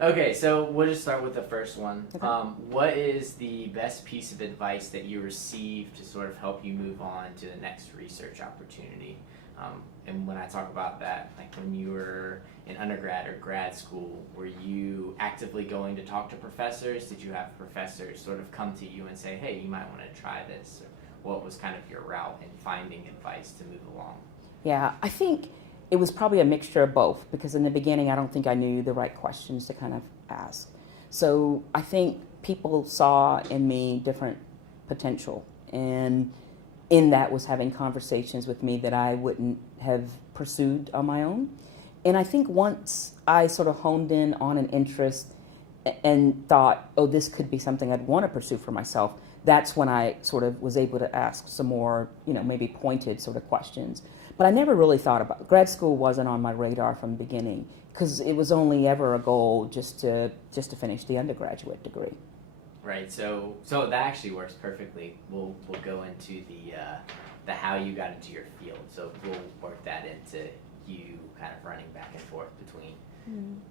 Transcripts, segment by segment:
Okay, so we'll just start with the first one. Okay. What is the best piece of advice that you received to sort of help you move on to the next research opportunity? And when I talk about that, like when you were in undergrad or grad school, were you actively going to talk to professors? Did you have professors sort of come to you and say, hey, you might want to try this? Or what was kind of your route in finding advice to move along? Yeah, I think it was probably a mixture of both because in the beginning I don't think I knew the right questions to kind of ask. So I think people saw in me different potential, and in that was having conversations with me that I wouldn't have pursued on my own. And I think once I sort of honed in on an interest and thought, oh, this could be something I'd want to pursue for myself, that's when I sort of was able to ask some more, maybe pointed sort of questions. But I never really thought about grad school. Wasn't on my radar from the beginning because it was only ever a goal just to finish the undergraduate degree. Right. So that actually works perfectly. We'll go into the how you got into your field. So we'll work that into you kind of running back and forth between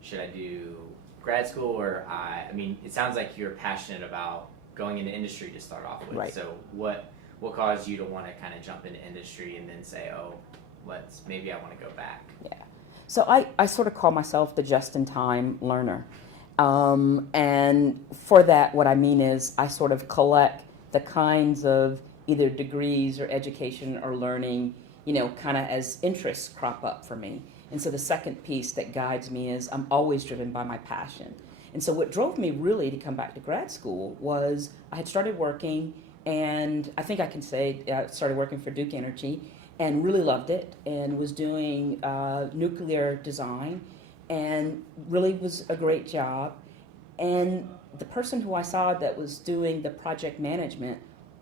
should I do grad school or I mean it sounds like you're passionate about going into industry to start off with. Right. So what caused you to want to kind of jump into industry and then say, oh, maybe I want to go back? Yeah. So I sort of call myself the just-in-time learner. And for that, what I mean is I sort of collect the kinds of either degrees or education or learning, kind of as interests crop up for me. And so the second piece that guides me is I'm always driven by my passion. And so what drove me really to come back to grad school was I had started working, and I think I can say I started working for Duke Energy and really loved it and was doing nuclear design and really was a great job. And the person who I saw that was doing the project management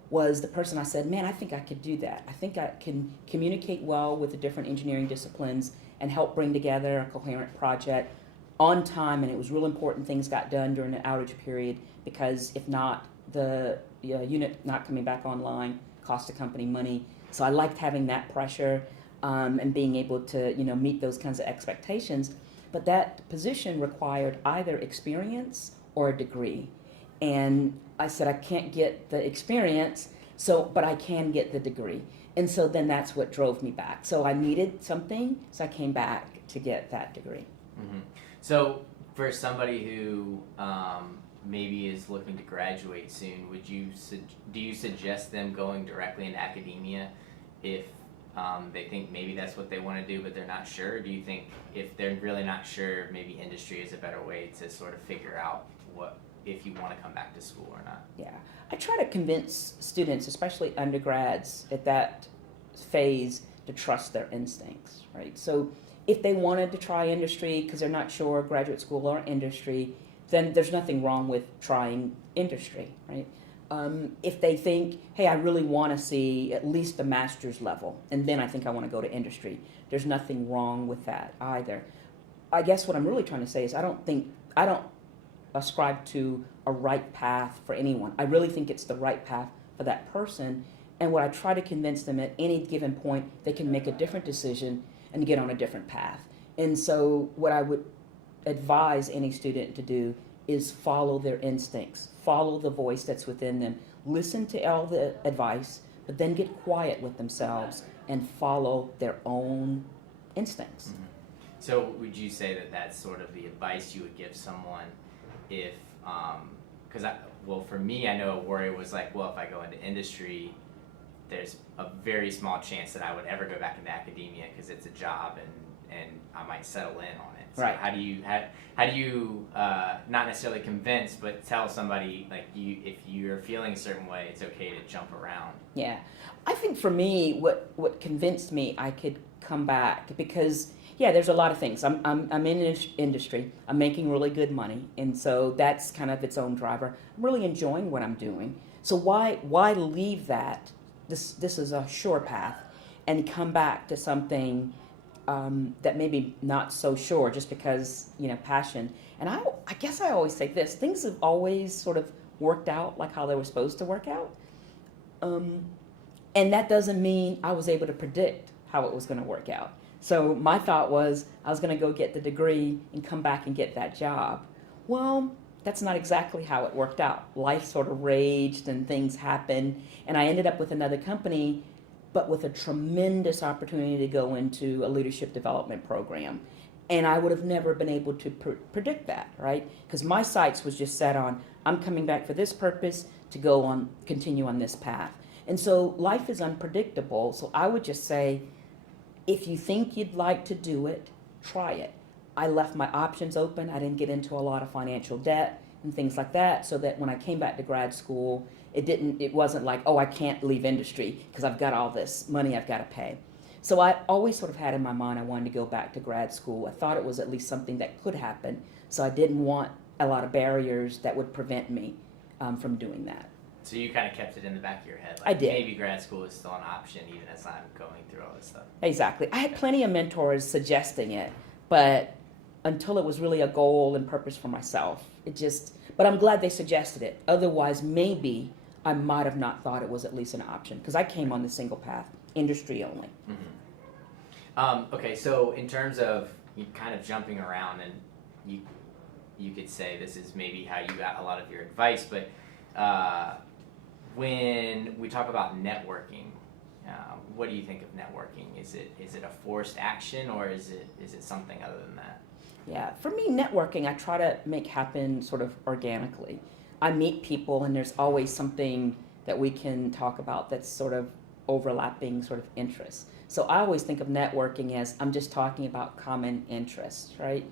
was the person I said, man, I think I could do that. I think I can communicate well with the different engineering disciplines and help bring together a coherent project on time. And it was real important things got done during the outage period because if not, the unit not coming back online cost the company money. So I liked having that pressure and being able to meet those kinds of expectations. But that position required either experience or a degree. And I said, I can't get the experience, but I can get the degree. And so then that's what drove me back. So I needed something, so I came back to get that degree. Mm-hmm. So for somebody who maybe is looking to graduate soon, do you suggest them going directly into academia if they think maybe that's what they want to do but they're not sure? Do you think if they're really not sure, maybe industry is a better way to sort of figure out if you want to come back to school or not? Yeah, I try to convince students, especially undergrads at that phase, to trust their instincts, right? So if they wanted to try industry because they're not sure, graduate school or industry, then there's nothing wrong with trying industry, right? If they think, hey, I really want to see at least the master's level, and then I think I want to go to industry, there's nothing wrong with that either. I guess what I'm really trying to say is I don't ascribe to a right path for anyone. I really think it's the right path for that person, and what I try to convince them at any given point, they can make a different decision and get on a different path. And so what I would advise any student to do is follow their instincts, follow the voice that's within them, listen to all the advice, but then get quiet with themselves and follow their own instincts. Mm-hmm. So would you say that that's sort of the advice you would give someone if, because for me, I know a worry was like, well, if I go into industry, there's a very small chance that I would ever go back into academia because it's a job and I might settle in on it. So right. How do you not necessarily convince, but tell somebody like if you're feeling a certain way, it's okay to jump around? Yeah, I think for me, what convinced me I could come back because there's a lot of things. I'm in industry. I'm making really good money, and so that's kind of its own driver. I'm really enjoying what I'm doing. So why leave that? This is a sure path, and come back to something that maybe not so sure just because, passion. And I guess I always say this, things have always sort of worked out like how they were supposed to work out. And that doesn't mean I was able to predict how it was going to work out. So my thought was I was going to go get the degree and come back and get that job. Well, that's not exactly how it worked out. Life sort of raged and things happened, and I ended up with another company, but with a tremendous opportunity to go into a leadership development program. And I would have never been able to predict that, right? Because my sights was just set on, I'm coming back for this purpose to go on, continue on this path. And so life is unpredictable. So I would just say, if you think you'd like to do it, try it. I left my options open. I didn't get into a lot of financial debt and things like that, so that when I came back to grad school, it wasn't like, oh, I can't leave industry because I've got all this money I've got to pay. So I always sort of had in my mind I wanted to go back to grad school. I thought it was at least something that could happen, so I didn't want a lot of barriers that would prevent me from doing that. So you kind of kept it in the back of your head. Like I did. Maybe grad school is still an option even as I'm going through all this stuff. Exactly. I had plenty of mentors suggesting it, but until it was really a goal and purpose for myself, but I'm glad they suggested it. Otherwise, maybe I might have not thought it was at least an option, because I came on the single path, industry only. Mm-hmm. Okay, so in terms of you kind of jumping around, and you could say this is maybe how you got a lot of your advice, but when we talk about networking, what do you think of networking? Is it a forced action, or is it something other than that? Yeah, for me, networking, I try to make happen sort of organically. I meet people, and there's always something that we can talk about that's sort of overlapping sort of interests. So I always think of networking as I'm just talking about common interests, right?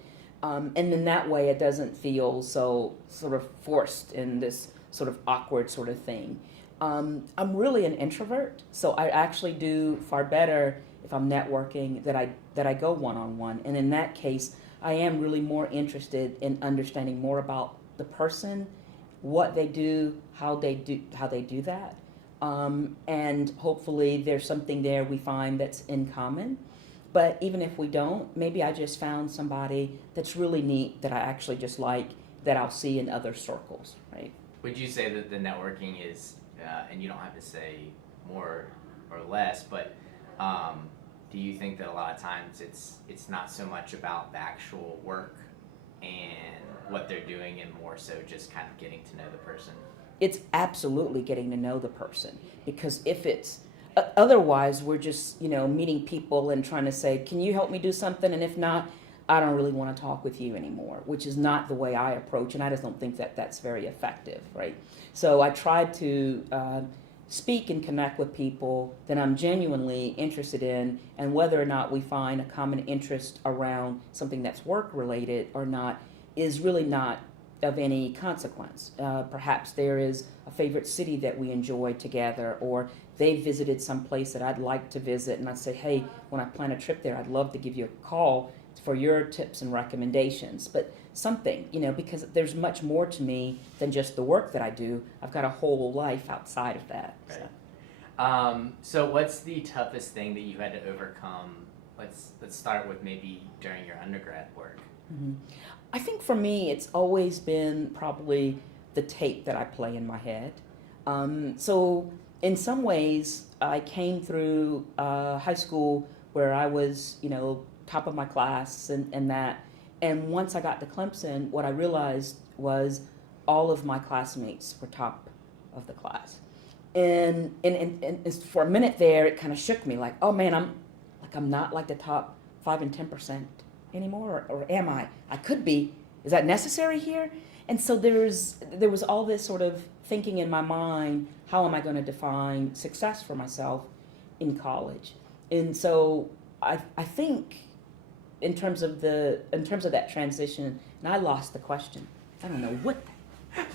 And in that way, it doesn't feel so sort of forced in this sort of awkward sort of thing. I'm really an introvert, so I actually do far better if I'm networking that I go one-on-one. And in that case, I am really more interested in understanding more about the person, what they do, how they do that. And hopefully there's something there we find that's in common. But even if we don't, maybe I just found somebody that's really neat that I actually just like, that I'll see in other circles, right? Would you say that the networking is, and you don't have to say more or less, but do you think that a lot of times it's not so much about the actual work and what they're doing, and more so just kind of getting to know the person? It's absolutely getting to know the person, because if it's otherwise, we're just meeting people and trying to say, can you help me do something? And if not, I don't really want to talk with you anymore, which is not the way I approach, and I just don't think that that's very effective, right? So I try to speak and connect with people that I'm genuinely interested in, and whether or not we find a common interest around something that's work-related or not is really not of any consequence. Perhaps there is a favorite city that we enjoy together, or they visited some place that I'd like to visit, and I'd say, hey, when I plan a trip there, I'd love to give you a call for your tips and recommendations. But something, because there's much more to me than just the work that I do. I've got a whole life outside of that. Right. So what's the toughest thing that you had to overcome? Let's start with maybe during your undergrad work. Mm-hmm. I think for me, it's always been probably the tape that I play in my head. So in some ways, I came through high school where I was, top of my class and that. And once I got to Clemson, what I realized was all of my classmates were top of the class. And for a minute there, it kind of shook me, like, oh man, I'm not like the top 5 and 10% anymore, or am I? I could be. Is that necessary here? And so there was all this sort of thinking in my mind, how am I going to define success for myself in college? And so I think in terms of that transition, and I lost the question. I don't know what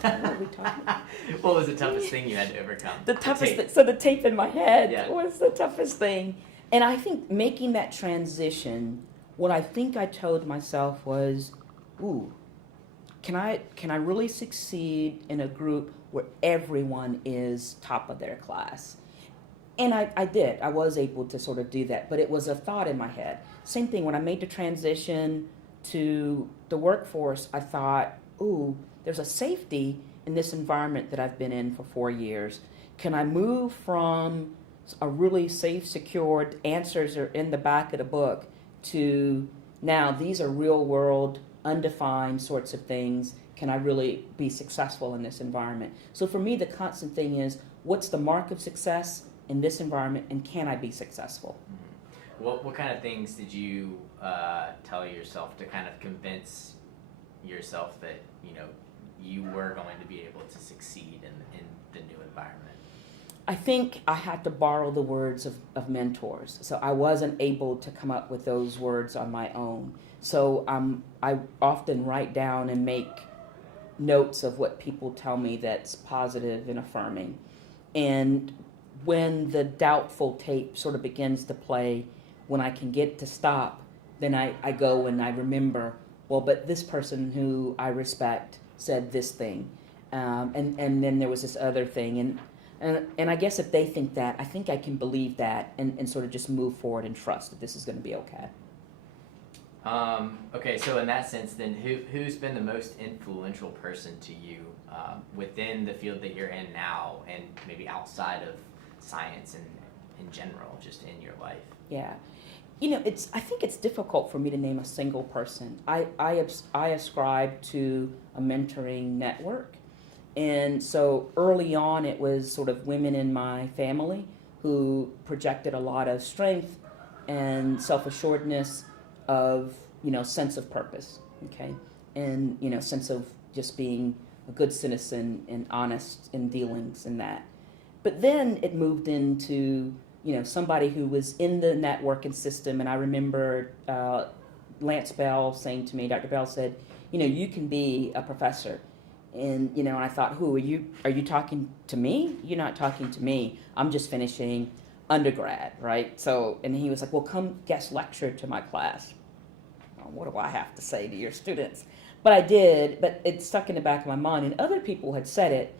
are we talking about? What was the toughest thing you had to overcome? The toughest so the tape in my head was the toughest thing. And I think making that transition, what I think I told myself was, can I really succeed in a group where everyone is top of their class? And I did. I was able to sort of do that, but it was a thought in my head. Same thing, when I made the transition to the workforce, I thought, there's a safety in this environment that I've been in for 4 years. Can I move from a really safe, secured answers are in the back of the book to now these are real world, undefined sorts of things, can I really be successful in this environment? So for me, the constant thing is, what's the mark of success in this environment, and can I be successful? What kind of things did you tell yourself to kind of convince yourself that you were going to be able to succeed in the new environment? I think I had to borrow the words of mentors. So I wasn't able to come up with those words on my own. So I often write down and make notes of what people tell me that's positive and affirming. And when the doubtful tape sort of begins to play, when I can get to stop, then I go and I remember, well, but this person who I respect said this thing. And then there was this other thing. And I guess if they think that, I think I can believe that and sort of just move forward and trust that this is going to be okay. Okay, so in that sense, then, who's been the most influential person to you within the field that you're in now, and maybe outside of science and in general, just in your life? Yeah, I think it's difficult for me to name a single person. I ascribe to a mentoring network, and so early on, it was sort of women in my family who projected a lot of strength and self-assuredness of sense of purpose, okay, and sense of just being a good citizen and honest in dealings and that. But then it moved into somebody who was in the networking system, and I remember Lance Bell saying to me, Dr. Bell said, you can be a professor. And and I thought, who are you? Are you talking to me? You're not talking to me. I'm just finishing undergrad, right? So, and he was like, well, come guest lecture to my class. Well, what do I have to say to your students? But I did, but it stuck in the back of my mind, and other people had said it,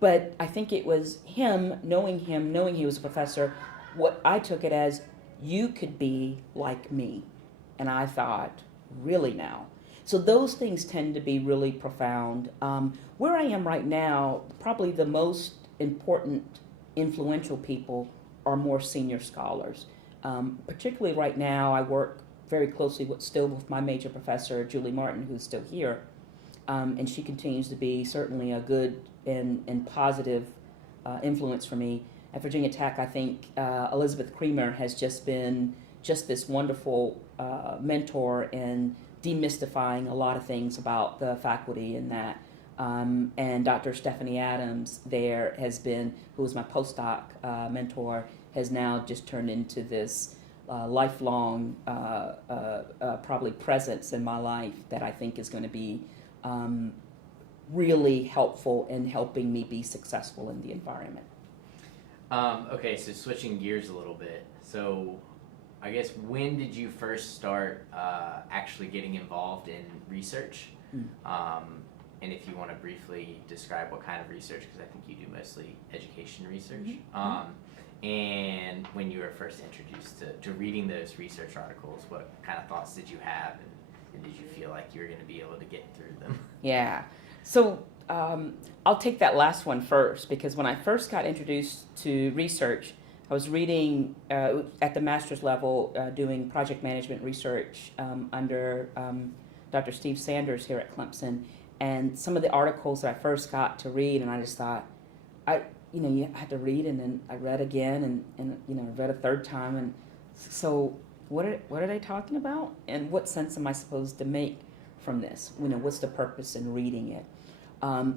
but I think it was him, knowing he was a professor, what I took it as, you could be like me. And I thought, really now? So those things tend to be really profound. Where I am right now, probably the most important, influential people are more senior scholars. Particularly right now, I work very closely with my major professor, Julie Martin, who's still here. And she continues to be certainly a good and positive influence for me. At Virginia Tech, I think Elizabeth Creamer has just been this wonderful mentor in demystifying a lot of things about the faculty and that. And Dr. Stephanie Adams there who was my postdoc mentor, has now just turned into this lifelong probably presence in my life that I think is going to be really helpful in helping me be successful in the environment. Okay, so switching gears a little bit. So I guess, when did you first start actually getting involved in research? And if you want to briefly describe what kind of research, because I think you do mostly education research. And when you were first introduced to reading those research articles, what kind of thoughts did you have, and did you feel like you were going to be able to get through them? Yeah. So I'll take that last one first, because when I first got introduced to research, I was reading at the master's level, doing project management research under Dr. Steve Sanders here at Clemson, and some of the articles that I first got to read, and I just thought, you had to read, and then I read again, and read a third time, and so what are they talking about, and what sense am I supposed to make from this? What's the purpose in reading it?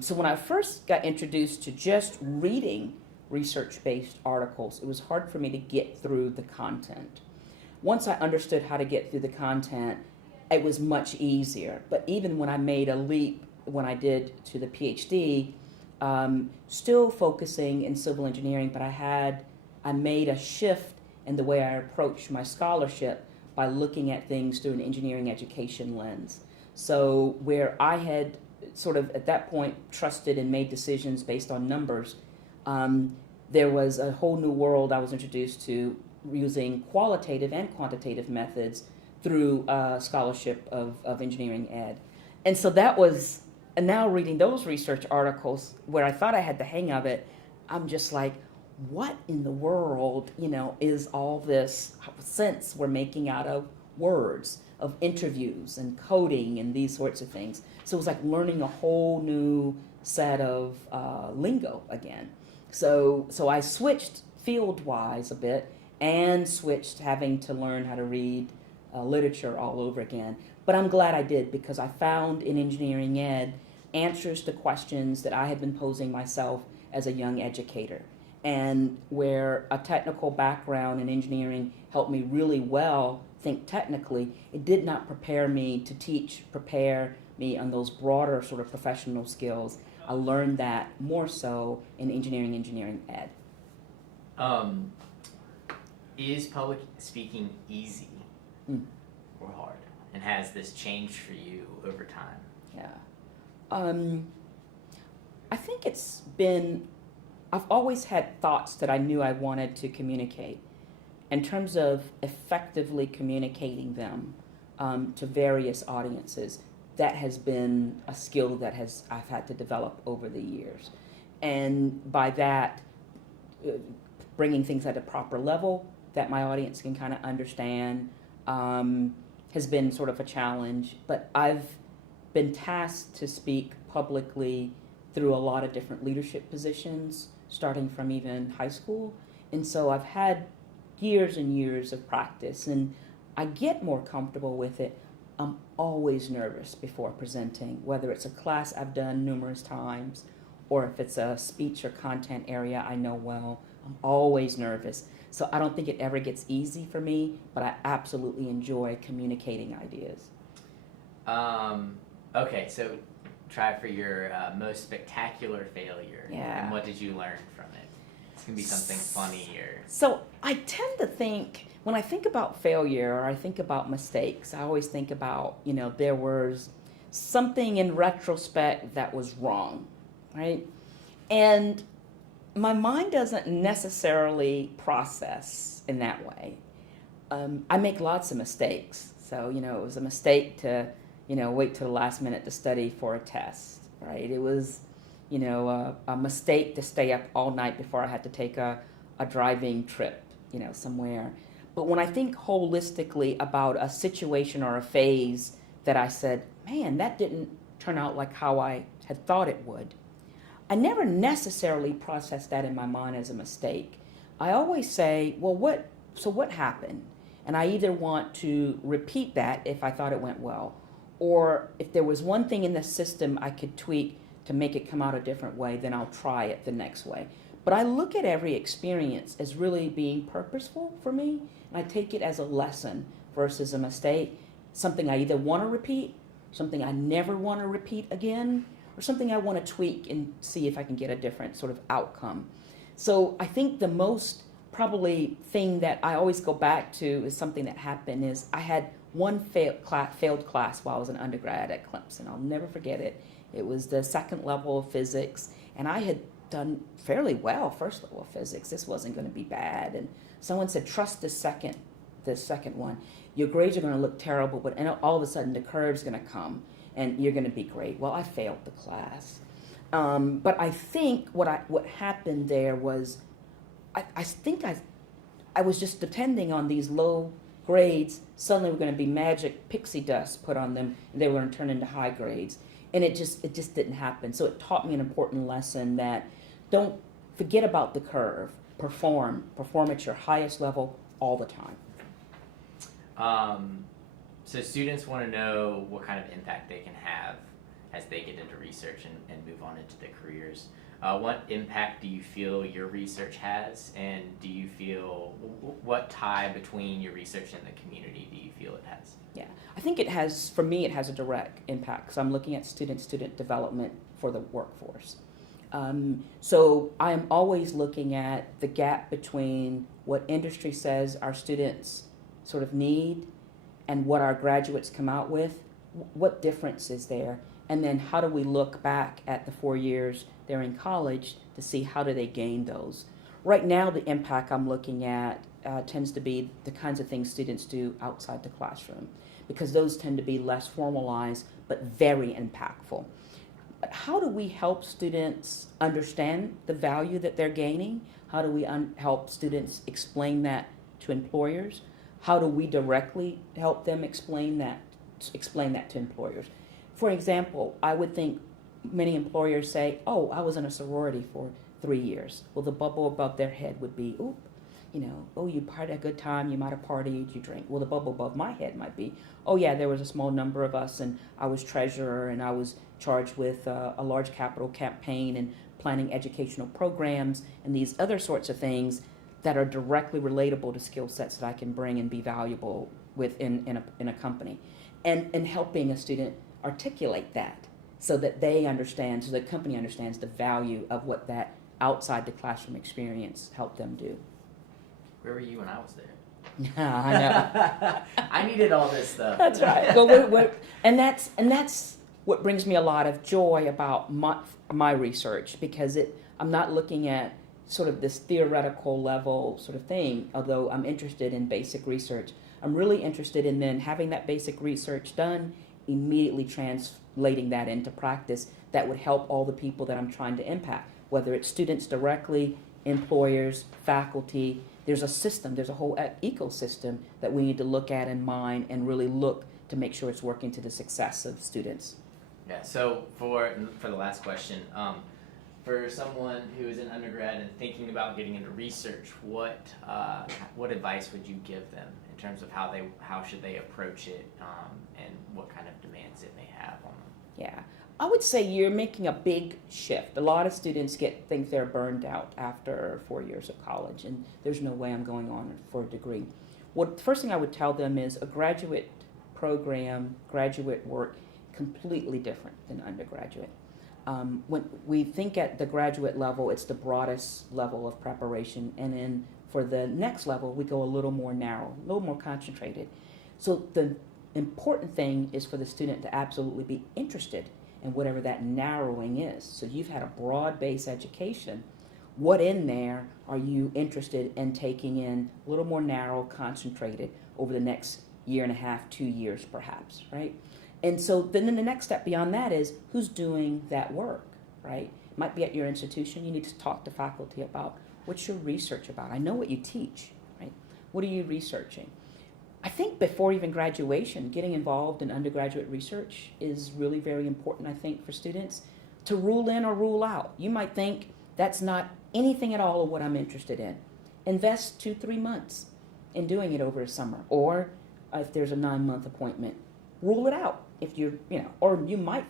So when I first got introduced to just reading research-based articles, it was hard for me to get through the content. Once I understood how to get through the content, it was much easier. But even when I made a leap, when I did to the PhD, still focusing in civil engineering, but I made a shift in the way I approached my scholarship by looking at things through an engineering education lens. So where I had sort of at that point trusted and made decisions based on numbers, there was a whole new world I was introduced to using qualitative and quantitative methods through scholarship of engineering ed. And so that was, and now reading those research articles where I thought I had the hang of it, I'm just like, what in the world, is all this sense we're making out of words, of interviews and coding and these sorts of things. So it was like learning a whole new set of lingo again. So I switched field-wise a bit and switched having to learn how to read literature all over again. But I'm glad I did, because I found in engineering ed answers to questions that I had been posing myself as a young educator. And where a technical background in engineering helped me really well think technically, it did not prepare me to prepare me on those broader sort of professional skills. I learned that more so in engineering ed. Is public speaking easy or hard? And has this changed for you over time? Yeah. I think I've always had thoughts that I knew I wanted to communicate. In terms of effectively communicating them to various audiences, that has been a skill that I've had to develop over the years. And by that, bringing things at a proper level that my audience can kind of understand has been sort of a challenge. But I've been tasked to speak publicly through a lot of different leadership positions, starting from even high school. And so I've had years and years of practice, and I get more comfortable with it. I'm always nervous before presenting, whether it's a class I've done numerous times or if it's a speech or content area I know well. I'm always nervous. So I don't think it ever gets easy for me, but I absolutely enjoy communicating ideas. Okay, so try for your most spectacular failure. Yeah. And what did you learn from it? It's going to be something funny or... So I tend to think, when I think about failure or I think about mistakes, I always think about, there was something in retrospect that was wrong, right? And my mind doesn't necessarily process in that way. I make lots of mistakes. So, it was a mistake to, wait till the last minute to study for a test, right? It was, a mistake to stay up all night before I had to take a driving trip, somewhere. But when I think holistically about a situation or a phase that I said, man, that didn't turn out like how I had thought it would, I never necessarily processed that in my mind as a mistake. I always say, well, what happened? And I either want to repeat that if I thought it went well, or if there was one thing in the system I could tweak to make it come out a different way, then I'll try it the next way. But I look at every experience as really being purposeful for me, and I take it as a lesson versus a mistake, something I either want to repeat, something I never want to repeat again, or something I want to tweak and see if I can get a different sort of outcome. So I think the most probably thing that I always go back to is something that happened is I had one failed class while I was an undergrad at Clemson. I'll never forget it. It was the second level of physics, and I had done fairly well first level of physics. This wasn't going to be bad. And someone said, trust the second one. Your grades are going to look terrible, but all of a sudden the curve's going to come and you're going to be great. Well, I failed the class. But I think what happened there was I think I was just depending on these low grades. Suddenly were going to be magic pixie dust put on them, and they were going to turn into high grades. And it just didn't happen. So it taught me an important lesson that don't forget about the curve. Perform at your highest level all the time. So students want to know what kind of impact they can have as they get into research and move on into their careers. What impact do you feel your research has, and do you feel, what tie between your research and the community do you feel it has? Yeah, I think it has, for me, it has a direct impact because I'm looking at student development for the workforce. So I am always looking at the gap between what industry says our students sort of need and what our graduates come out with. What difference is there? And then how do we look back at the 4 years they're in college to see how do they gain those? Right now, the impact I'm looking at tends to be the kinds of things students do outside the classroom, because those tend to be less formalized but very impactful. But how do we help students understand the value that they're gaining? How do we help students explain that to employers? how do we directly help them explain that to employers? For example, I would think many employers say, oh, I was in a sorority for 3 years. Well, the bubble above their head would be, oop, oh, you had a good time, you might have partied, you drank. Well, the bubble above my head might be, oh yeah, there was a small number of us, and I was treasurer, and I was charged with a large capital campaign and planning educational programs and these other sorts of things that are directly relatable to skill sets that I can bring and be valuable in a company. And helping a student articulate that so that they understand, so the company understands the value of what that outside the classroom experience helped them do. Where were you when I was there? I know. I needed all this stuff. That's right. Well, and that's what brings me a lot of joy about my research, because I'm not looking at sort of this theoretical level sort of thing, although I'm interested in basic research. I'm really interested in then having that basic research done, immediately translating that into practice that would help all the people that I'm trying to impact, whether it's students directly, employers, faculty. There's a system, there's a whole ecosystem that we need to look at and mine and really look to make sure it's working to the success of students. Yeah, so for the last question, for someone who is an undergrad and thinking about getting into research, what advice would you give them in terms of how should they approach it, and what kind of demands it may have on them? Yeah, I would say you're making a big shift. A lot of students think they're burned out after 4 years of college, and there's no way I'm going on for a degree. The first thing I would tell them is a graduate program, graduate work, completely different than undergraduate. When we think at the graduate level, it's the broadest level of preparation, and then for the next level, we go a little more narrow, a little more concentrated. So the important thing is for the student to absolutely be interested in whatever that narrowing is. So you've had a broad-based education. What in there are you interested in taking in a little more narrow, concentrated over the next year and a half, 2 years perhaps, right? And so then the next step beyond that is who's doing that work, right? It might be at your institution. You need to talk to faculty about what's your research about. I know what you teach, right? What are you researching? I think before even graduation, getting involved in undergraduate research is really very important, I think, for students to rule in or rule out. You might think that's not anything at all of what I'm interested in. Invest 2-3 months in doing it over a summer, or if there's a 9-month appointment, rule it out. If you're, or you might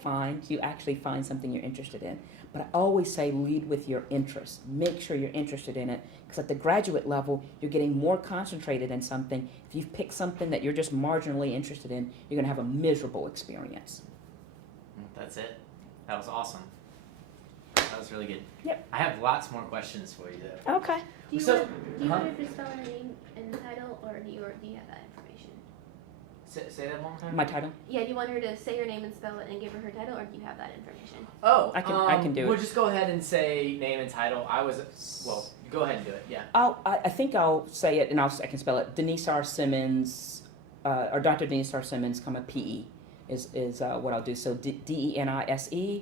actually find something you're interested in. But I always say lead with your interest. Make sure you're interested in it, because at the graduate level, you're getting more concentrated in something. If you've picked something that you're just marginally interested in, you're going to have a miserable experience. That's it. That was awesome. That was really good. Yep. I have lots more questions for you, though. Okay. Do you want her to spell her name and the title, or do you have that information? Say that one more time. My title? Yeah, do you want her to say her name and spell it and give her title, or do you have that information? Oh, I can do it. We'll just go ahead and say name and title. Go ahead and do it. Yeah. I think I'll say it, and I can spell it. Denise R. Simmons, or Dr. Denise R. Simmons, PE, is what I'll do. So Denise,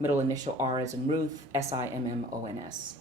middle initial R as in Ruth, Simmons.